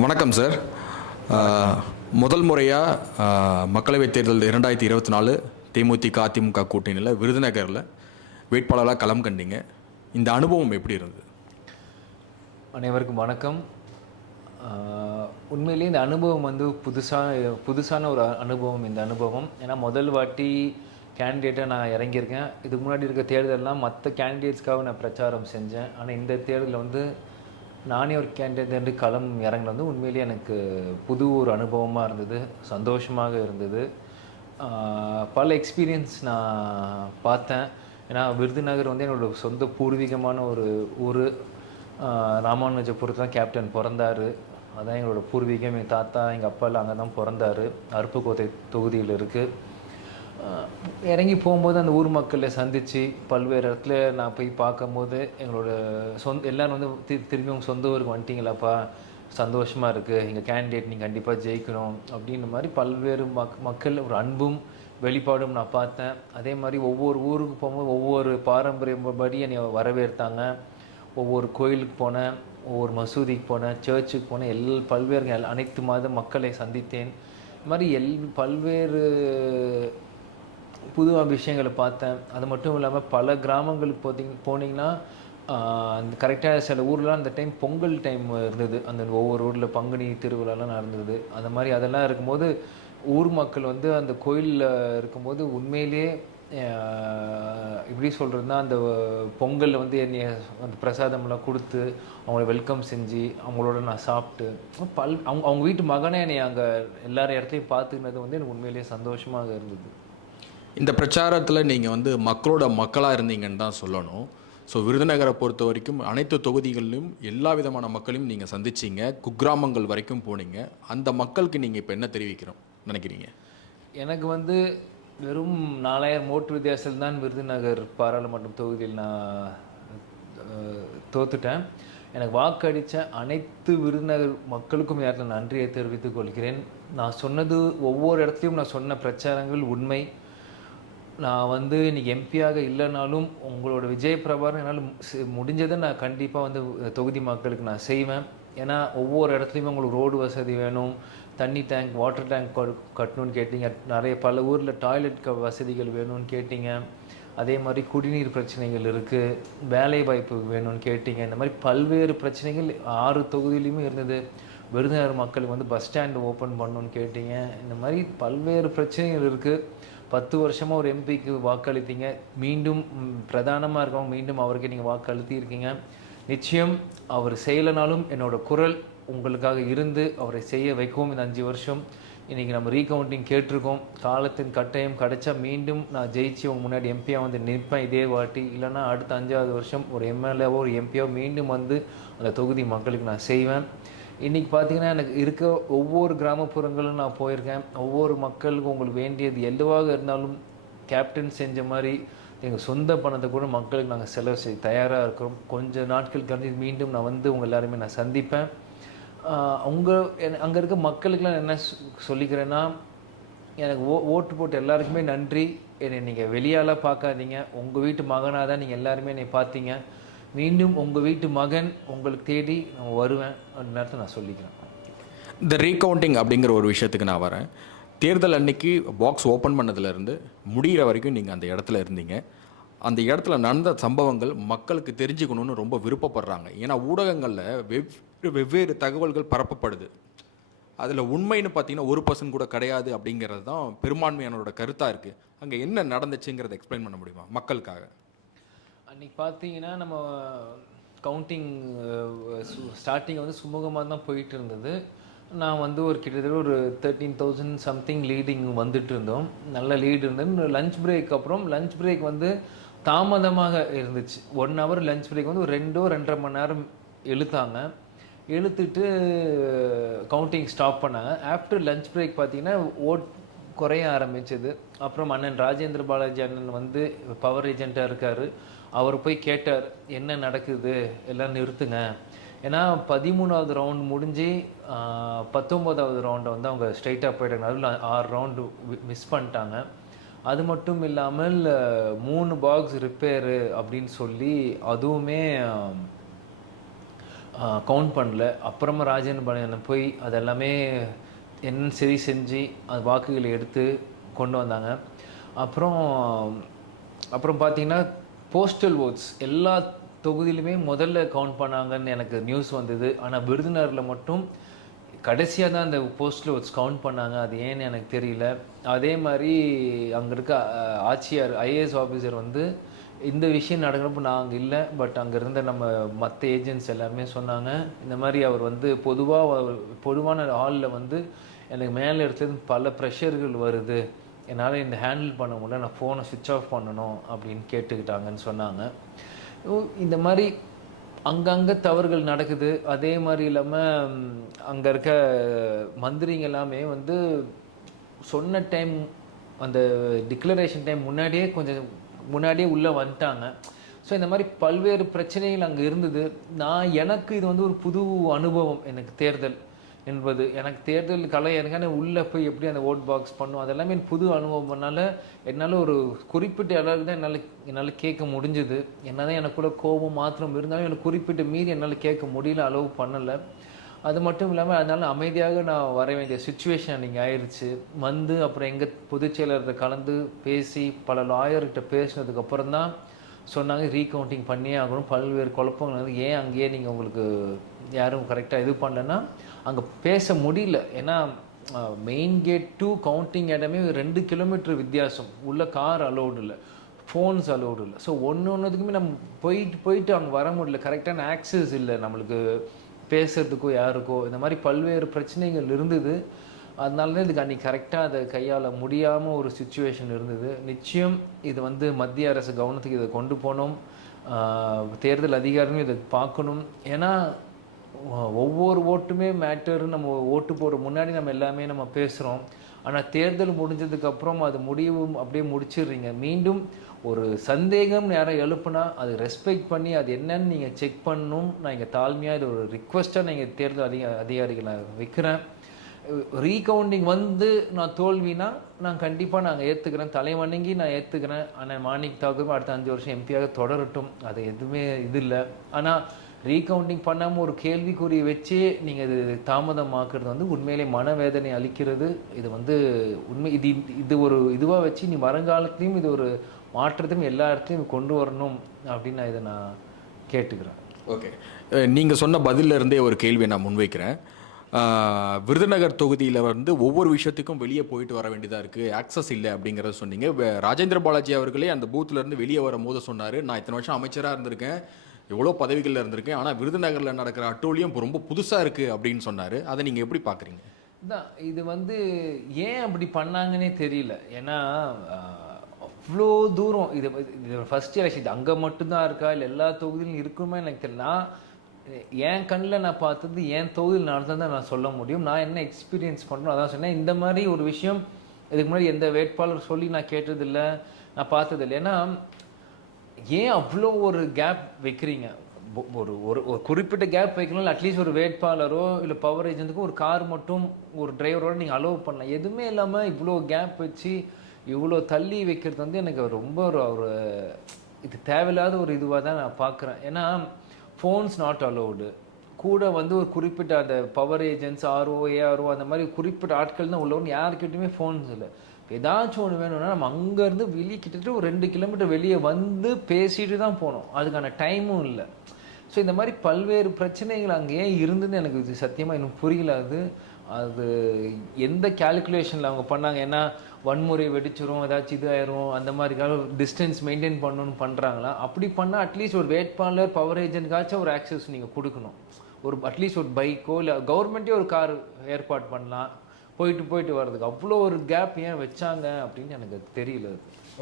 வணக்கம் சார் முதல் முறையாக மக்களவைத் தேர்தல் இரண்டாயிரத்தி இருபத்தி நாலு தேமுதிக அதிமுக கூட்டணியில் விருதுநகரில் வேட்பாளராக களம் கண்டீங்க. இந்த அனுபவம் எப்படி இருந்தது? அனைவருக்கும் வணக்கம். உண்மையிலேயே இந்த அனுபவம் வந்து புதுசாக புதுசான ஒரு அனுபவம் இந்த அனுபவம். ஏன்னா முதல் வாட்டி கேண்டிடேட்டாக நான் இறங்கியிருக்கேன். இதுக்கு முன்னாடி இருக்க தேர்தலெலாம் மற்ற கேண்டிடேட்ஸ்க்காக நான் பிரச்சாரம் செஞ்சேன். ஆனால் இந்த தேர்தலில் வந்து நானே ஒரு கேண்டிடேட் என்று களம் இறங்கினது வந்து உண்மையிலேயே எனக்கு புது ஒரு அனுபவமாக இருந்தது சந்தோஷமாக இருந்தது. பல எக்ஸ்பீரியன்ஸ் நான் பார்த்தேன். ஏன்னா விருதுநகர் வந்து என்னோட சொந்த பூர்வீகமான ஒரு ஊர். ராமானுஜபுரத்தில் தான் கேப்டன் பிறந்தார். அதான் எங்களோட பூர்வீகம். எங்கள் தாத்தா எங்கள் அப்பா எல்லாம் அங்கே தான் பிறந்தார். அருப்புக்கோட்டை தொகுதியில் இருக்குது இறங்கி போகும்போது அந்த ஊர் மக்களை சந்தித்து பல்வேறு இடத்துல நான் போய் பார்க்கும்போது எங்களோட சொந்த எல்லோரும் வந்து தி திரும்பி உங்கள் சொந்த ஊருக்கு வந்துட்டீங்களாப்பா? சந்தோஷமாக இருக்குது எங்கள் கேண்டிடேட் நீங்கள் கண்டிப்பாக ஜெயிக்கணும். அப்படின்ற மாதிரி பல்வேறு மக் மக்கள் ஒரு அன்பும் வெளிப்பாடும் நான் பார்த்தேன். அதே மாதிரி ஒவ்வொரு ஊருக்கு போகும்போது ஒவ்வொரு பாரம்பரியப்படி என்னை வரவேற்றாங்க. ஒவ்வொரு கோயிலுக்கு போனேன். ஒவ்வொரு மசூதிக்கு போனேன். சர்ச்சுக்கு போனேன். எல் பல்வேறு அனைத்து மாத மக்களை சந்தித்தேன். இது மாதிரி எல் பல்வேறு புது விஷயங்களை பார்த்தேன். அது மட்டும் இல்லாமல் பல கிராமங்களுக்கு போத்தீங்க போனீங்கன்னா அந்த கரெக்டாக சில ஊர்லாம் அந்த டைம் பொங்கல் டைம் இருந்தது. அந்த ஒவ்வொரு ஊரில் பங்குனி திருவிழாலாம் நடந்தது. அந்த மாதிரி அதெல்லாம் இருக்கும்போது ஊர் மக்கள் வந்து அந்த கோயிலில் இருக்கும்போது உண்மையிலேயே இப்படி எப்படி சொல்கிறதுனா அந்த பொங்கலில் வந்து என்னைய அந்த பிரசாதம்லாம் கொடுத்து அவங்கள வெல்கம் செஞ்சு அவங்களோட நான் சாப்பிட்டு பல் அவங்க அவங்க வீட்டு மகனே என்னை அங்கே எல்லார் இடத்துலையும் பார்த்துக்கினது வந்து எனக்கு உண்மையிலேயே சந்தோஷமாக இருந்தது. இந்த பிரச்சாரத்தில் நீங்கள் வந்து மக்களோட மக்களாக இருந்தீங்கன்னு தான் சொல்லணும். ஸோ விருதுநகரை பொறுத்த வரைக்கும் அனைத்து தொகுதிகளிலும் எல்லா விதமான மக்களையும் நீங்கள் சந்திச்சீங்க. குக்கிராமங்கள் வரைக்கும் போனீங்க. அந்த மக்களுக்கு நீங்கள் இப்போ என்ன தெரிவிக்கிறோம்? நினைக்கிறீங்க? எனக்கு வந்து வெறும் நாலாயிரம் ஓட்டு வித்தியாசத்தில் தான் விருதுநகர் பாராளுமன்றம் தொகுதியில் நான் தோத்துட்டேன். எனக்கு வாக்களித்த அனைத்து விருதுநகர் மக்களுக்கும் நேரத்தில் நன்றியை தெரிவித்துக் கொள்கிறேன். நான் சொன்னது ஒவ்வொரு இடத்துலையும் நான் சொன்ன பிரச்சாரங்கள் உண்மை. நான் வந்து இன்னைக்கு எம்பியாக இல்லைனாலும் உங்களோட விஜய் பிரபாரம் என்னால் முடிஞ்சதை நான் கண்டிப்பாக வந்து தொகுதி மக்களுக்கு நான் செய்வேன். ஏன்னா ஒவ்வொரு இடத்துலையுமே உங்களுக்கு ரோடு வசதி வேணும் தண்ணி டேங்க் வாட்டர் டேங்க் கட்டணும்னு கேட்டீங்க. நிறைய பல ஊரில் டாய்லெட் க வசதிகள் வேணும்னு கேட்டீங்க. அதே மாதிரி குடிநீர் பிரச்சனைகள் இருக்குது வேலை வாய்ப்பு வேணும்னு கேட்டீங்க. இந்த மாதிரி பல்வேறு பிரச்சனைகள் ஆறு தொகுதியிலையுமே இருந்தது. விருதுநகர் மக்களுக்கு வந்து பஸ் ஸ்டாண்ட் ஓப்பன் பண்ணணும்னு கேட்டீங்க. இந்த மாதிரி பல்வேறு பிரச்சனைகள் இருக்குது பத்து வருஷமாக ஒரு எம்பிக்கு வாக்களித்தீங்க. மீண்டும் பிரதானமாக இருக்கவங்க மீண்டும் அவருக்கு நீங்கள் வாக்களித்திருக்கீங்க. நிச்சயம் அவர் செய்யலைனாலும் என்னோடய குரல் உங்களுக்காக இருந்து அவரை செய்ய வைக்கவும் இந்த அஞ்சு வருஷம். இன்றைக்கி நம்ம ரீகவுண்டிங் கேட்டிருக்கோம். காலத்தின் கட்டாயம் கிடைச்சா மீண்டும் நான் ஜெயிச்சு உங்கள் முன்னாடி எம்பியாக வந்து நிற்பேன் இதே வாட்டி. இல்லைன்னா அடுத்த அஞ்சாவது வருஷம் ஒரு எம்எல்ஏவோ ஒரு எம்பியோ மீண்டும் வந்து அந்த தொகுதி மக்களுக்கு நான் செய்வேன். இன்றைக்கி பார்த்தீங்கன்னா எனக்கு இருக்க ஒவ்வொரு கிராமப்புறங்களும் நான் போயிருக்கேன். ஒவ்வொரு மக்களுக்கும் உங்களுக்கு வேண்டியது எதுவாக இருந்தாலும் கேப்டன் செஞ்ச மாதிரி எங்கள் சொந்த பணத்தை கூட மக்களுக்கு நாங்கள் செலவு செய்ய தயாராக இருக்கிறோம். கொஞ்சம் நாட்கள் கழிஞ்சு மீண்டும் நான் வந்து உங்கள் எல்லாருமே நான் சந்திப்பேன். உங்கள் அவங்க அங்கே இருக்க மக்களுக்கெல்லாம் என்ன சொல்லிக்கிறேன்னா எனக்கு ஓ ஓட்டு போட்டு எல்லாருக்குமே நன்றி. என்னை நீங்கள் வெளியால் பார்க்காதீங்க. உங்கள் வீட்டு மகனாக தான் நீங்கள் எல்லாருமே என்னை பார்த்தீங்க. மீண்டும் உங்கள் வீட்டு மகன் உங்களுக்கு தேடி நான் வருவேன் அந்த நேரத்தை நான் சொல்லிக்கிறேன். இந்த ரீகவுண்டிங் அப்படிங்கிற ஒரு விஷயத்துக்கு நான் வரேன். தேர்தல் அன்னைக்கு பாக்ஸ் ஓப்பன் பண்ணதுலேருந்து முடிகிற வரைக்கும் நீங்கள் அந்த இடத்துல இருந்தீங்க. அந்த இடத்துல நடந்த சம்பவங்கள் மக்களுக்கு தெரிஞ்சுக்கணும்னு ரொம்ப விருப்பப்படுறாங்க. ஏன்னா ஊடகங்களில் வெவ்வேறு வெவ்வேறு தகவல்கள் பரப்பப்படுது. அதில் உண்மைன்னு பார்த்தீங்கன்னா ஒரு பர்சன் கூட கிடையாது அப்படிங்கிறது தான் பெரும்பான்மையானோட கருத்தாக இருக்குது அங்கே என்ன நடந்துச்சுங்கிறத எக்ஸ்பிளைன் பண்ண முடியுமா? மக்களுக்காக. அன்னைக்கு பார்த்தீங்கன்னா நம்ம கவுண்டிங் ஸ்டார்டிங் வந்து சுமூகமாக தான் போயிட்டு இருந்தது. நான் வந்து ஒரு கிட்டத்தட்ட ஒரு தேர்ட்டீன் தௌசண்ட் சம்திங் லீடிங் வந்துட்டு இருந்தோம். நல்ல லீடு இருந்தது லஞ்ச் பிரேக் அப்புறம் லஞ்ச் பிரேக் வந்து தாமதமாக இருந்துச்சு. ஒன் ஹவர் லஞ்ச் பிரேக் வந்து ஒரு ரெண்டோ ரெண்டரை மணி நேரம் இழுத்தாங்க. இழுத்துட்டு கவுண்டிங் ஸ்டாப் பண்ணாங்க. ஆஃப்டர் லஞ்ச் பிரேக் பார்த்தீங்கன்னா ஓட் குறைய ஆரம்பிச்சது. அப்புறம் அண்ணன் ராஜேந்திர பாலாஜி அண்ணன் வந்து பவர் ஏஜெண்ட்டாக இருக்கார். அவர் போய் கேட்டார் என்ன நடக்குது? எல்லாம் நிறுத்துங்க. ஏன்னா பதிமூணாவது ரவுண்ட் முடிஞ்சு பத்தொம்போதாவது ரவுண்டை வந்து அவங்க ஸ்ட்ரைட்டாக போயிட்டாங்க. அதில் ஆறு ரவுண்டு மிஸ் பண்ணிட்டாங்க. அது மட்டும் இல்லாமல் மூணு பாக்ஸ் ரிப்பேரு அப்படின்னு சொல்லி அதுவுமே கவுண்ட் பண்ணல. அப்புறமா ராஜேந்திர பாலியன் போய் அதெல்லாமே என்ன சரி செஞ்சு அது வாக்குகளை எடுத்து கொண்டு வந்தாங்க. அப்புறம் அப்புறம் பார்த்தீங்கன்னா போஸ்டல் ஓட்ஸ் எல்லா தொகுதியிலுமே முதல்ல கவுண்ட் பண்ணாங்கன்னு எனக்கு நியூஸ் வந்தது. ஆனால் விருதுநகரில் மட்டும் கடைசியாக தான் அந்த போஸ்டல் ஓட்ஸ் கவுண்ட் பண்ணாங்க. அது ஏன்னு எனக்கு தெரியல. அதே மாதிரி அங்கே இருக்க ஆட்சியார் ஐஏஎஸ் ஆஃபீஸர் வந்து இந்த விஷயம் நடக்கிறப்ப நான் அங்கே இல்லை. பட் அங்கே இருந்த நம்ம மற்ற ஏஜென்ட்ஸ் எல்லாருமே சொன்னாங்க. இந்த மாதிரி அவர் வந்து பொதுவாக பொதுவான ஹாலில் வந்து எனக்கு மேலே இடத்துல பல ப்ரெஷர்கள் வருது. என்னால் இந்த ஹேண்டில் பண்ண முடியல நான் ஃபோனை சுவிட்ச் ஆஃப் பண்ணணும் அப்படின்னு கேட்டுக்கிட்டாங்கன்னு சொன்னாங்க. இந்த மாதிரி அங்கங்கே தவறுகள் நடக்குது. அதே மாதிரி இல்லாமல் அங்கே இருக்க மந்திரிங்க எல்லாமே வந்து சொன்ன டைம் அந்த டிக்ளரேஷன் டைம் முன்னாடியே கொஞ்சம் முன்னாடியே உள்ளே வந்துட்டாங்க. ஸோ இந்த மாதிரி பல்வேறு பிரச்சனைகள் அங்கே இருந்தது. நான் எனக்கு இது வந்து ஒரு புது அனுபவம் எனக்கு தேர்தல். என்பது. எனக்கு தேர்தல் கலை எனக்கான உள்ளே போய் எப்படி அந்த ஓட் பாக்ஸ் பண்ணும் அதெல்லாமே எனக்கு புது அனுபவம்னால என்னால் ஒரு குறிப்பிட்ட அளவுக்கு தான் என்னால் என்னால் கேட்க முடிஞ்சுது. என்னதான் எனக்கு கூட கோபம் மாத்திரம் இருந்தாலும் எனக்கு குறிப்பிட்ட மீறி என்னால் கேட்க முடியல அளவு பண்ணலை. அது மட்டும் இல்லாமல் அதனால் அமைதியாக நான் வர வேண்டிய சுச்சுவேஷன் அன்றைக்கி ஆயிடுச்சு வந்து அப்புறம் எங்கள் பொதுச் செயலர்கிட்ட கலந்து பேசி பல லாயர்கிட்ட பேசினதுக்கு அப்புறம் தான் சொன்னாங்க ரீகவுண்டிங் பண்ணியே ஆகணும். பல்வேறு குழப்பங்கள் வந்து ஏன் அங்கேயே நீங்கள் உங்களுக்கு யாரும் கரெக்டாக இது பண்ணலன்னா அங்கே பேச முடியல. ஏன்னா மெயின் கேட் டு கவுண்டிங் இடமே ரெண்டு கிலோமீட்டர் வித்தியாசம். உள்ள கார் அலோடு இல்லை. ஃபோன்ஸ் அலோடு இல்லை. ஸோ ஒன்று ஒன்றுத்துக்குமே நம்ம போயிட்டு போயிட்டு அங்கே வர முடியல. கரெக்டான ஆக்சஸ் இல்லை நம்மளுக்கு. பேசுறதுக்கோ யாருக்கோ இந்த மாதிரி பல்வேறு பிரச்சனைகள் இருந்தது. அதனால தான் இதுக்கு அன்றைக்கி கரெக்டாக அதை கையாள முடியாமல் ஒரு சுச்சுவேஷன் இருந்தது. நிச்சயம் இது வந்து மத்திய அரசு கவனத்துக்கு இதை கொண்டு போகணும். தேர்தல் அதிகாரமும் இதை பார்க்கணும். ஏன்னா ஒவ்வொரு ஓட்டுமே மேட்டர் நம்ம ஓட்டு போடுற முன்னாடி நம்ம எல்லாமே நம்ம பேசுகிறோம் ஆனால் தேர்தல் முடிஞ்சதுக்கப்புறம் அது முடிவும் அப்படியே முடிச்சிடுறீங்க. மீண்டும் ஒரு சந்தேகம் யாரை எழுப்புனா அது ரெஸ்பெக்ட் பண்ணி அது என்னன்னு நீங்கள் செக் பண்ணணும். நான் இங்கே தாழ்மையாக இது ஒரு ரிக்வஸ்ட்டாக நீங்கள் தேர்தல் அதிக அதிகாரிகளை வைக்கிறேன். ரீகவுண்டிங் வந்து நான் தோல்வினா நான் கண்டிப்பாக நாங்கள் ஏற்றுக்கிறேன் தலைவணங்கி நான் ஏற்றுக்கிறேன் ஆனால் மாணிக் தாக்கூர் அடுத்த அஞ்சு வருஷம் எம்பியாக தொடரட்டும். அது எதுவுமே இது இல்லை. ஆனால் ரீகவுண்டிங் பண்ணாமல் ஒரு கேள்விக்குறி வச்சே நீங்கள் இது தாமதமாக்குறது வந்து உண்மையிலே மனவேதனை அளிக்கிறது. இது வந்து உண்மை இது இது ஒரு இதுவாக வச்சு நீ வருங்காலத்துலேயும் இது ஒரு மாற்றத்தையும் எல்லா இடத்துலையும் கொண்டு வரணும் அப்படின்னு நான் இதை நான் கேட்டுக்கிறேன். ஓகே. நீங்கள் சொன்ன பதிலிருந்தே இருந்தே ஒரு கேள்வியை நான் முன்வைக்கிறேன். விருதுநகர் தொகுதியில் வந்து ஒவ்வொரு விஷயத்துக்கும் வெளியே போயிட்டு வர வேண்டியதாக இருக்குது ஆக்சஸ் இல்லை அப்படிங்கிறத சொன்னீங்க. ராஜேந்திர பாலாஜி அவர்களே அந்த பூத்துலேருந்து வெளியே வரும் போது சொன்னார். நான் இத்தனை வருஷம் அமைச்சராக இருந்திருக்கேன். எவ்வளோ பதவிகளில் இருந்திருக்கேன் ஆனால் விருதுநகரில் நடக்கிற அட்டோலியம் இப்போ ரொம்ப புதுசாக இருக்குது அப்படின்னு சொன்னார். அதை நீங்கள் எப்படி பார்க்குறீங்க தான் இது வந்து ஏன் அப்படி பண்ணாங்கன்னே தெரியல. ஏன்னா அவ்வளோ தூரம் இது இது ஃபஸ்ட் எலெக்ஷன் இது அங்கே மட்டும்தான் இருக்கா? இல்லை எல்லா தொகுதியிலும் இருக்குமே? எனக்கு தெரியல. நான் என் கண்ணில் நான் பார்த்தது என் தொகுதியில் நடந்தது நான் சொல்ல முடியும். நான் என்ன எக்ஸ்பீரியன்ஸ் பண்ணுறோம் அதான் சொன்னேன். இந்த மாதிரி ஒரு விஷயம் இதுக்கு முன்னாடி எந்த வேட்பாளர் சொல்லி நான் கேட்டதில்ல. நான் பார்த்ததில்லை. ஏன்னா ஏன் அவ்வளோ ஒரு கேப் வைக்கிறீங்க? ஒரு ஒரு ஒரு குறிப்பிட்ட கேப் வைக்கணும் அட்லீஸ்ட் ஒரு வேட்பாளரோ இல்லை பவர் ஏஜென்ட்டுக்கோ ஒரு கார் மட்டும் ஒரு டிரைவரோட நீங்கள் அலோவ் பண்ணலாம். எதுவுமே இல்லாமல் இவ்வளோ கேப் வச்சு இவ்வளோ தள்ளி வைக்கிறது வந்து எனக்கு ரொம்ப ஒரு ஒரு இது தேவையில்லாத ஒரு இதுவாக தான் நான் பார்க்குறேன். ஏன்னா ஃபோன்ஸ் நாட் அலோவ்டு கூட வந்து ஒரு குறிப்பிட்ட அந்த பவர் ஏஜென்ட்ஸ் ஆர்ஓ ஏஆர்ஓ அந்த மாதிரி குறிப்பிட்ட ஆட்கள் தான் உள்ளவங்க யாருக்கிட்டையுமே ஃபோன்ஸ் இல்லை. ஏதாச்சும் ஒன்று வேணும்னா நம்ம அங்கேருந்து வெளியே கிட்டத்தட்ட ஒரு ரெண்டு கிலோமீட்டர் வெளியே வந்து பேசிட்டு தான் போகணும். அதுக்கான டைமும் இல்லை. ஸோ இந்த மாதிரி பல்வேறு பிரச்சனைகள் அங்கே ஏன் இருந்துன்னு எனக்கு இது சத்தியமாக இன்னும் புரியல. அது அது எந்த கேல்குலேஷனில் அவங்க பண்ணாங்க? ஏன்னா வன்முறை வெடிச்சிரும் ஏதாச்சும் இது ஆயிரும் அந்த மாதிரி டிஸ்டன்ஸ் மெயின்டைன் பண்ணணும்னு பண்ணுறாங்களா அப்படி பண்ணால் அட்லீஸ்ட் ஒரு வேட்பாளர் பவர் ஏஜென்ட்காச்சும் ஒரு ஆக்சஸ் நீங்கள் கொடுக்கணும். ஒரு அட்லீஸ்ட் ஒரு பைக்கோ இல்லை கவர்மெண்ட்டே ஒரு கார் ஏற்பாடு பண்ணலாம். போயிட்டு போயிட்டு வர்றதுக்கு அவ்வளோ ஒரு கேப் ஏன் வச்சாங்க அப்படின்னு எனக்கு தெரியல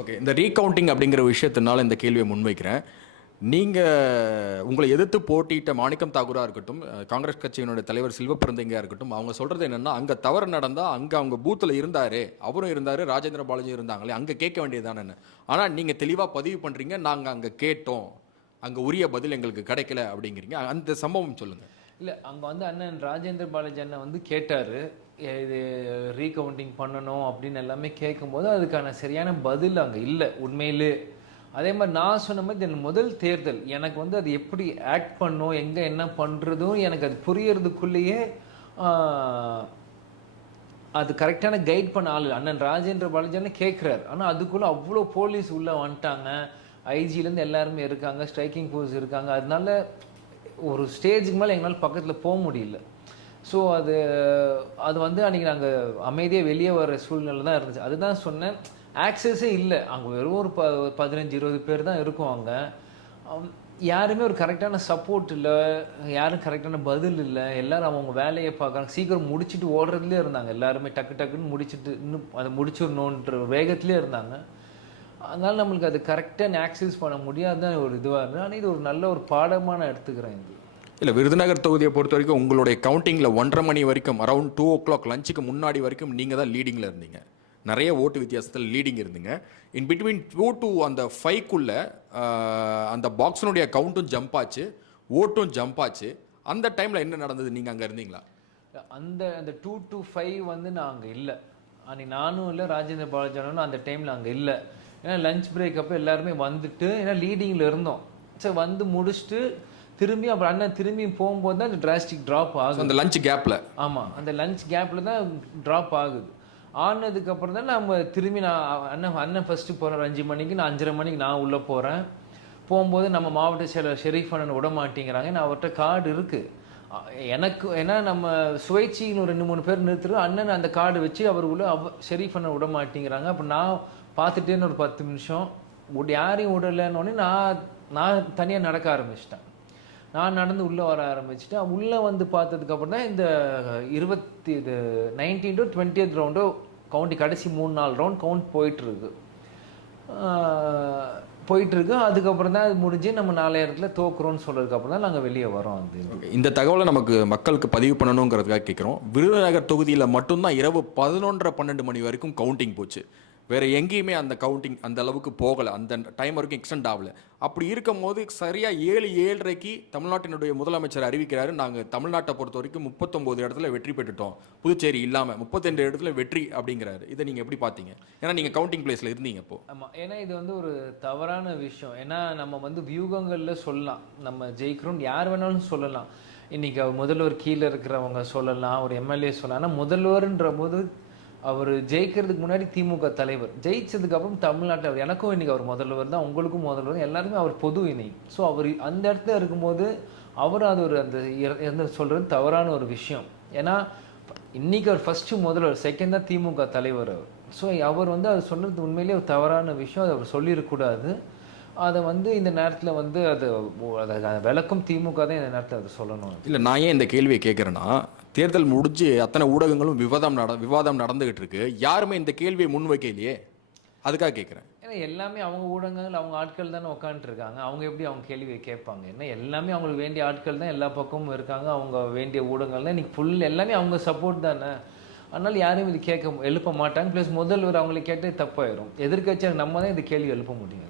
ஓகே இந்த ரீகவுண்டிங் அப்படிங்கிற விஷயத்தினால இந்த கேள்வியை முன்வைக்கிறேன். நீங்கள் உங்களை எதிர்த்து போட்டியிட்ட மாணிக்கம் தாகூராக இருக்கட்டும் காங்கிரஸ் கட்சியினுடைய தலைவர் சில்வப்பிரந்தைங்கா இருக்கட்டும் அவங்க சொல்கிறது என்னென்னா அங்கே தவறு நடந்தால் அங்கே அவங்க பூத்தில் இருந்தார் அவரும் இருந்தார் ராஜேந்திர பாலாஜி இருந்தாங்களே அங்கே கேட்க வேண்டியதுதானே ஆனால் நீங்கள் தெளிவாக பதிவு பண்ணுறீங்க நாங்கள் அங்கே கேட்டோம். அங்கே உரிய பதில் எங்களுக்கு கிடைக்கல அப்படிங்கிறீங்க. அந்த சம்பவம் சொல்லுங்கள் இல்லை அங்கே வந்து அண்ணன் ராஜேந்திர பாலாஜி அண்ணன் வந்து கேட்டார் இது ரீகவுண்டிங் பண்ணணும் அப்படின்னு எல்லாமே கேட்கும்போது அதுக்கான சரியான பதில் அங்கே இல்லை உண்மையிலே. அதே மாதிரி நான் சொன்ன மாதிரி என் முதல் தேர்தல் எனக்கு வந்து அது எப்படி ஆக்ட் பண்ணும் எங்கே என்ன பண்ணுறதும் எனக்கு அது புரியறதுக்குள்ளேயே அது கரெக்டான கைட் பண்ண ஆள் அண்ணன் ராஜேந்திர பாலாஜின்னு கேட்குறாரு ஆனால் அதுக்குள்ளே அவ்வளோ போலீஸ் உள்ளே வந்துட்டாங்க. ஐஜிலேருந்து எல்லாருமே இருக்காங்க ஸ்ட்ரைக்கிங் ஃபோர்ஸ் இருக்காங்க. அதனால ஒரு ஸ்டேஜுக்கு மேலே எங்களால் பக்கத்தில் போக முடியல. ஸோ அது அது வந்து அன்றைக்கி நாங்கள் அமைதியாக வெளியே வர சூழ்நிலை தான் இருந்துச்சு. அதுதான் சொன்னேன். ஆக்சஸே இல்லை. அங்கே வெறும் ஒரு ப பதினஞ்சு இருபது பேர் தான் இருக்கும் அங்கே. யாருமே ஒரு கரெக்டான சப்போர்ட் இல்லை. யாரும் கரெக்டான பதில் இல்லை. எல்லோரும் அவங்க வேலையை பார்க்குறாங்க. சீக்கிரம் முடிச்சுட்டு ஓடுறதுலேயே இருந்தாங்க. எல்லாருமே டக்கு டக்குன்னு முடிச்சுட்டு இன்னும் அதை முடிச்சிடணுன்ற வேகத்துலேயே வேகத்திலே இருந்தாங்க. அதனால் நம்மளுக்கு அது கரெக்டாக ஆக்சஸ் பண்ண முடியாத ஒரு இதுவாக இருந்தது. ஆனால் இது ஒரு நல்ல ஒரு பாடமாக நான் எடுத்துக்கிறேன் இது. இல்லை விருதுநகர் தொகுதியை பொறுத்த வரைக்கும் உங்களுடைய கவுண்டிங்கில் ஒன்றரை மணி வரைக்கும் அரௌண்ட் டூ ஓ கிளாக் லஞ்சுக்கு முன்னாடி வரைக்கும் நீங்கள் தான் லீடிங்கில் இருந்தீங்க. நிறைய ஓட்டு வித்தியாசத்தில் லீடிங் இருந்தீங்க. இன் பிட்வீன் டூ டு அந்த ஃபைவ்க்குள்ள அந்த பாக்ஸினுடைய கவுண்ட்டும் ஜம்ப் ஆச்சு ஓட்டும் ஜம்ப் ஆச்சு. அந்த டைமில் என்ன நடந்தது? நீங்கள் அங்கே இருந்தீங்களா? அந்த அந்த டூ டு ஃபைவ் வந்து நான் அங்கே இல்லை. அன்னைக்கு நானும் இல்லை ராஜேந்திர பாலாஜானும் அந்த டைமில் அங்கே இல்லை. ஏன்னா லஞ்ச் பிரேக் அப்போ எல்லாருமே வந்துட்டு ஏன்னா லீடிங்கில் இருந்தோம். சரி வந்து முடிச்சுட்டு திரும்பி அப்புறம் அண்ணன் திரும்பி போகும்போது தான் அந்த டிராஸ்டிக் ட்ராப் ஆகுது. அந்த லஞ்ச் கேப்பில் ஆமாம் அந்த லஞ்ச் கேப்பில் தான் ட்ராப் ஆகுது. ஆனதுக்கு அப்புறம் தான் நம்ம திரும்பி நான் அண்ணன் அண்ணன் ஃபஸ்ட்டு போகிறேன் அஞ்சு மணிக்கு நான் அஞ்சரை மணிக்கு நான் உள்ளே போகிறேன் போகும்போது நம்ம மாவட்ட செயலர் ஷெரீஃப் அண்ணன் விட மாட்டேங்கிறாங்க. நான் அவர்கிட்ட கார்டு இருக்குது எனக்கு ஏன்னா நம்ம சுவைச்சின்னு ஒரு ரெண்டு மூணு பேர் நிறுத்துறோம். அண்ணன் அந்த கார்டு வச்சு அவர் உள்ள அவ ஷெரீஃப் அண்ணன் விட மாட்டேங்கிறாங்க. அப்போ நான் பார்த்துட்டேன்னு ஒரு பத்து நிமிஷம். யாரையும் விடலைன்னொடனே நான் நான் தனியாக நடக்க ஆரம்பிச்சிட்டேன். நான் நடந்து உள்ளே வர ஆரம்பிச்சுட்டு உள்ளே வந்து பார்த்ததுக்கப்புறம் தான் இந்த இருபத்தி இது நைன்டீன் டு டுவெண்ட்டியத் ரவுண்டோ கவுண்டி கடைசி மூணு நாலு ரவுண்ட் கவுண்ட் போயிட்டுருக்கு. போயிட்டுருக்கு. அதுக்கப்புறம் தான் அது முடிஞ்சு நம்ம நாலாயிரத்தில் தோக்குறோம்னு சொல்கிறதுக்கப்புறம் அப்புறம் தான் நாங்கள் வெளியே வரோம் அது இந்த தகவலை நமக்கு மக்களுக்கு பதிவு பண்ணணுங்கிறதுக்காக கேட்குறோம் விருதுநகர் தொகுதியில் மட்டும்தான் இரவு பதினொன்றரை பன்னெண்டு மணி வரைக்கும் கவுண்டிங் போச்சு. வேற எங்கேயுமே அந்த கவுண்டிங் அந்த அளவுக்கு போகலை. அந்த டைம் வரைக்கும் எக்ஸ்டெண்ட் ஆகலை. அப்படி இருக்கும்போது சரியாக ஏழு ஏழரைக்கு தமிழ்நாட்டினுடைய முதலமைச்சர் அறிவிக்கிறாரு. நாங்கள் தமிழ்நாட்டை பொறுத்த வரைக்கும் முப்பத்தொம்போது இடத்துல வெற்றி பெற்றுட்டோம். புதுச்சேரி இல்லாமல் முப்பத்தெண்டு இடத்துல வெற்றி அப்படிங்கிறாரு. இதை நீங்கள் எப்படி பார்த்தீங்க ஏன்னா நீங்கள் கவுண்டிங் பிளேஸில் இருந்தீங்க இப்போ ஆமாம் ஏன்னா இது வந்து ஒரு தவறான விஷயம். ஏன்னா நம்ம வந்து வியூகங்களில் சொல்லலாம். நம்ம ஜெயிக்கிறோம் யார் வேணாலும் சொல்லலாம். இன்றைக்கி முதல்வர் கீழே இருக்கிறவங்க சொல்லலாம். ஒரு எம்எல்ஏ சொல்லலாம். ஆனால் முதல்வர்ன்ற போது அவர் ஜெயிக்கிறதுக்கு முன்னாடி திமுக தலைவர். ஜெயிச்சதுக்கு அப்புறம் தமிழ்நாட்டில் அவர் எனக்கும் இன்னைக்கு அவர் முதல்வர் தான் உங்களுக்கும் முதல்வர் எல்லாருமே அவர் பொது இணை. ஸோ அவர் அந்த இடத்துல இருக்கும்போது அவர் அது ஒரு அந்த இர- என்ன தவறான ஒரு விஷயம். ஏன்னா இன்னைக்கு அவர் ஃபர்ஸ்ட் முதல்வர் செகண்ட் தான் திமுக தலைவர் அவர். ஸோ அவர் வந்து அது சொல்கிறது உண்மையிலேயே ஒரு தவறான விஷயம் அதை அவர் சொல்லிடக்கூடாது அதை வந்து இந்த நேரத்தில் வந்து அது அதை விளக்கும் திமுக தான் இந்த நேரத்தில் அதை சொல்லணும். இல்லை நான் ஏன் இந்த கேள்வியை கேட்குறேன்னா தேர்தல் முடிஞ்சு அத்தனை ஊடகங்களும் விவாதம் நட விவாதம் நடந்துகிட்டு இருக்கு யாருமே இந்த கேள்வியை முன்வைக்கலையே? அதுக்காக கேட்குறேன் ஏன்னா எல்லாமே அவங்க ஊடகங்கள் அவங்க ஆட்கள் தானே உட்காந்துருக்காங்க அவங்க எப்படி அவங்க கேள்வியை கேட்பாங்க? ஏன்னா எல்லாமே அவங்களுக்கு வேண்டிய ஆட்கள் தான் எல்லா பக்கமும் இருக்காங்க. அவங்க வேண்டிய ஊடகங்கள் தான். இன்றைக்கி ஃபுல் எல்லாமே அவங்க சப்போர்ட் தானே. அதனால் யாரும் இது கேட்க எழுப்ப மாட்டாங்க. ப்ளஸ் முதல்வர் அவங்களை கேட்டே தப்பாயிரும். எதிர்க்கட்சியாக நம்ம தான் இந்த கேள்வி எழுப்ப முடியாது